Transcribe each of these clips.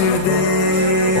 today.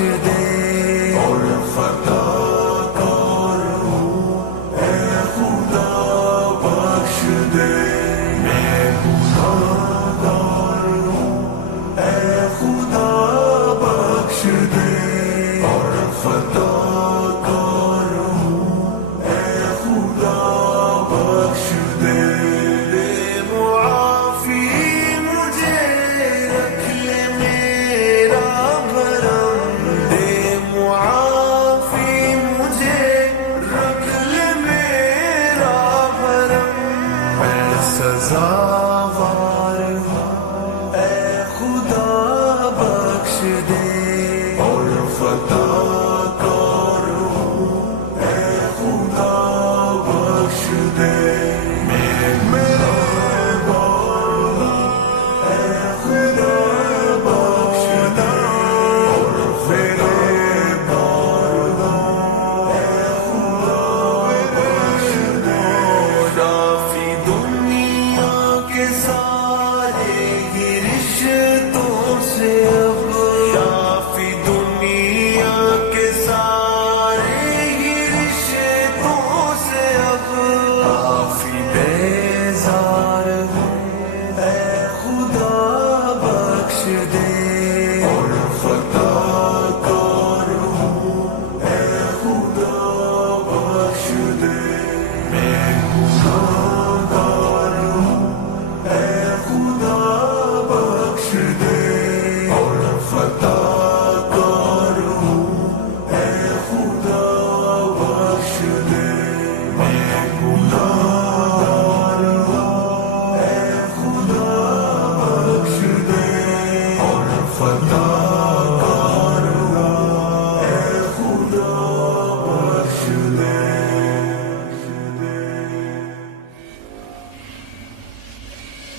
दे और फता कर हो ए खुदा बख्श दे सजा